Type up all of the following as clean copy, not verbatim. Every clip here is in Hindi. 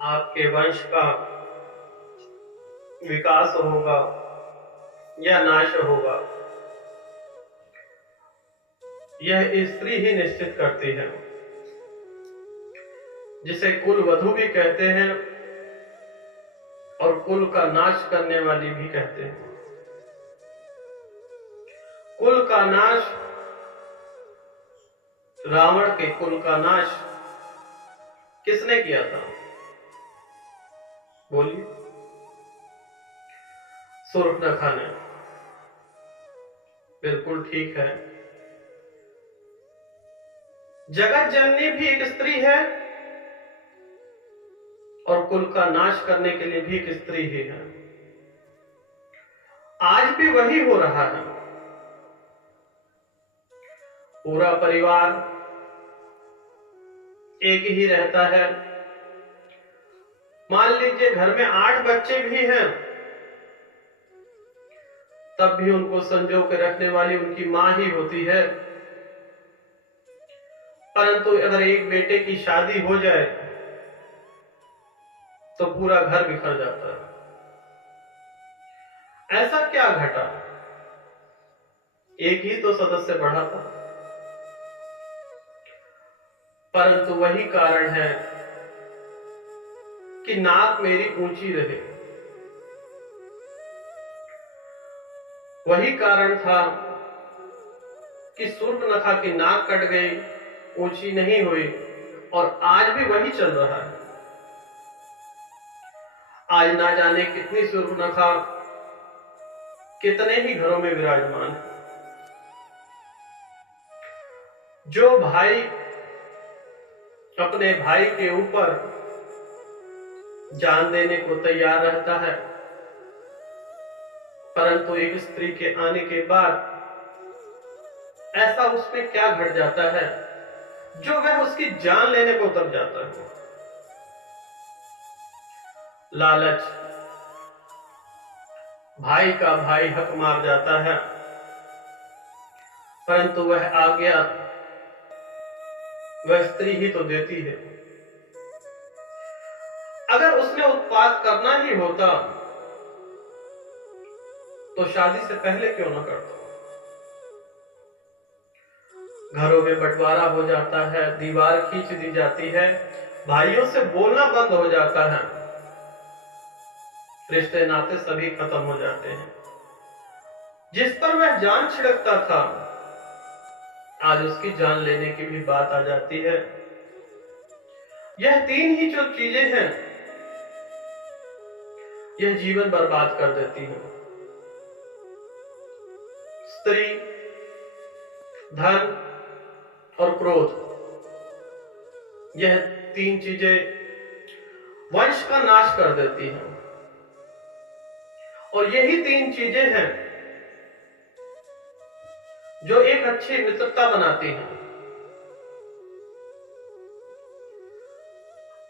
आपके वंश का विकास होगा या नाश होगा, यह स्त्री ही निश्चित करती है, जिसे कुल वधू भी कहते हैं और कुल का नाश करने वाली भी कहते हैं। कुल का नाश, रावण के कुल का नाश किसने किया था? बोलिए। शूर्पणखा ने। बिल्कुल ठीक है। जगत जननी भी एक स्त्री है और कुल का नाश करने के लिए भी एक स्त्री ही है। आज भी वही हो रहा है। पूरा परिवार एक ही रहता है। मान लीजिए घर में 8 बच्चे भी हैं, तब भी उनको संजो के रखने वाली उनकी मां ही होती है। परंतु अगर एक बेटे की शादी हो जाए तो पूरा घर बिखर जाता है। ऐसा क्या घटा? एक ही तो सदस्य बढ़ा था। परंतु वही कारण है कि नाक मेरी ऊंची रहे। वही कारण था कि शूर्पणखा की नाक कट गई, ऊंची नहीं हुई, और आज भी वही चल रहा है। आज ना जाने कितनी शूर्पणखा कितने ही घरों में विराजमान है। जो भाई अपने भाई के ऊपर जान देने को तैयार रहता है, परंतु एक स्त्री के आने के बाद ऐसा उसमें क्या घट जाता है जो वह उसकी जान लेने को उतर जाता है। लालच। भाई का भाई हक मार जाता है, परंतु वह आज्ञा वह स्त्री ही तो देती है। अगर उसने उत्पात करना ही होता तो शादी से पहले क्यों ना करता? घरों में बंटवारा हो जाता है, दीवार खींच दी जाती है, भाइयों से बोलना बंद हो जाता है, रिश्ते नाते सभी खत्म हो जाते हैं। जिस पर वह जान छिड़कता था, आज उसकी जान लेने की भी बात आ जाती है। यह 3 ही जो चीजें हैं, यह जीवन बर्बाद कर देती हैं। स्त्री, धन और क्रोध, यह 3 चीजें वंश का नाश कर देती हैं। और यही 3 चीजें हैं जो एक अच्छी मित्रता बनाती हैं।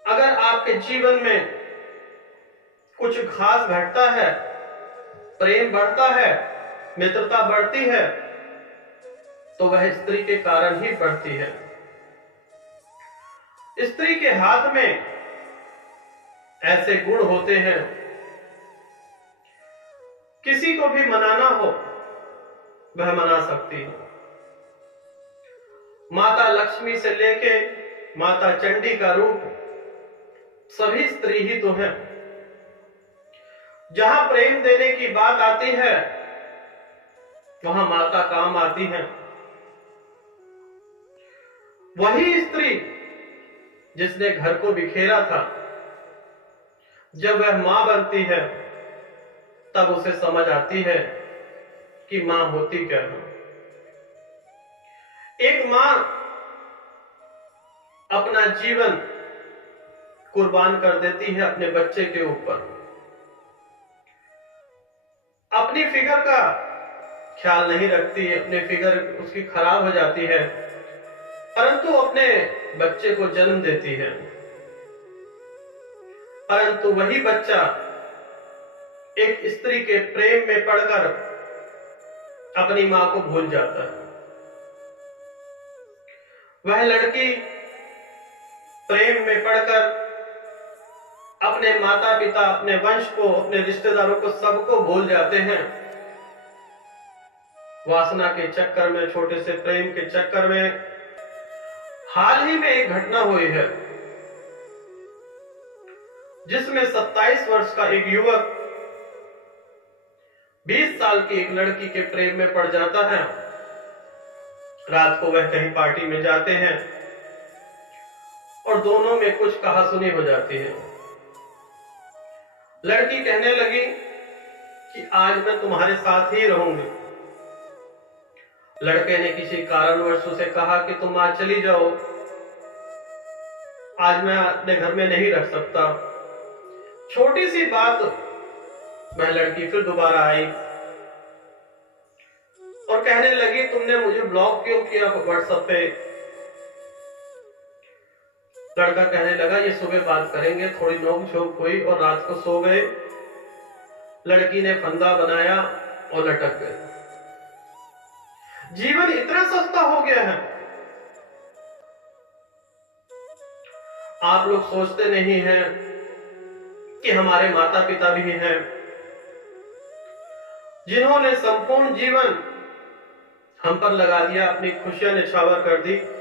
अगर आपके जीवन में कुछ खास घटता है, प्रेम बढ़ता है, मित्रता बढ़ती है, तो वह स्त्री के कारण ही बढ़ती है। स्त्री के हाथ में ऐसे गुण होते हैं, किसी को भी मनाना हो वह मना सकती है। माता लक्ष्मी से लेके माता चंडी का रूप सभी स्त्री ही तो है। जहां प्रेम देने की बात आती है, वहां माता काम आती है। वही स्त्री जिसने घर को बिखेरा था, जब वह मां बनती है तब उसे समझ आती है कि मां होती क्या है। एक मां अपना जीवन कुर्बान कर देती है अपने बच्चे के ऊपर। अपनी फिगर का ख्याल नहीं रखती, अपने फिगर उसकी खराब हो जाती है, परंतु अपने बच्चे को जन्म देती है। परंतु वही बच्चा एक स्त्री के प्रेम में पड़कर अपनी मां को भूल जाता है। वह लड़की प्रेम में पड़कर अपने माता पिता, अपने वंश को, अपने रिश्तेदारों को, सबको भूल जाते हैं। वासना के चक्कर में, छोटे से प्रेम के चक्कर में हाल ही में एक घटना हुई है जिसमें 27 वर्ष का एक युवक 20 साल की एक लड़की के प्रेम में पड़ जाता है। रात को वह कहीं पार्टी में जाते हैं और दोनों में कुछ कहासुनी हो जाती है। लड़की कहने लगी कि आज मैं तुम्हारे साथ ही रहूंगी। लड़के ने किसी कारणवश उसे कहा कि तुम आज चली जाओ, आज मैं अपने घर में नहीं रख सकता। छोटी सी बात, वह लड़की फिर दोबारा आई और कहने लगी तुमने मुझे ब्लॉक क्यों किया व्हाट्सएप पे। लड़का कहने लगा ये सुबह बात करेंगे। थोड़ी नोक-झोंक हुई और रात को सो गए। लड़की ने फंदा बनाया और लटक गए। जीवन इतना सस्ता हो गया है, आप लोग सोचते नहीं हैं कि हमारे माता पिता भी हैं जिन्होंने संपूर्ण जीवन हम पर लगा दिया, अपनी खुशियां निछावर कर दी।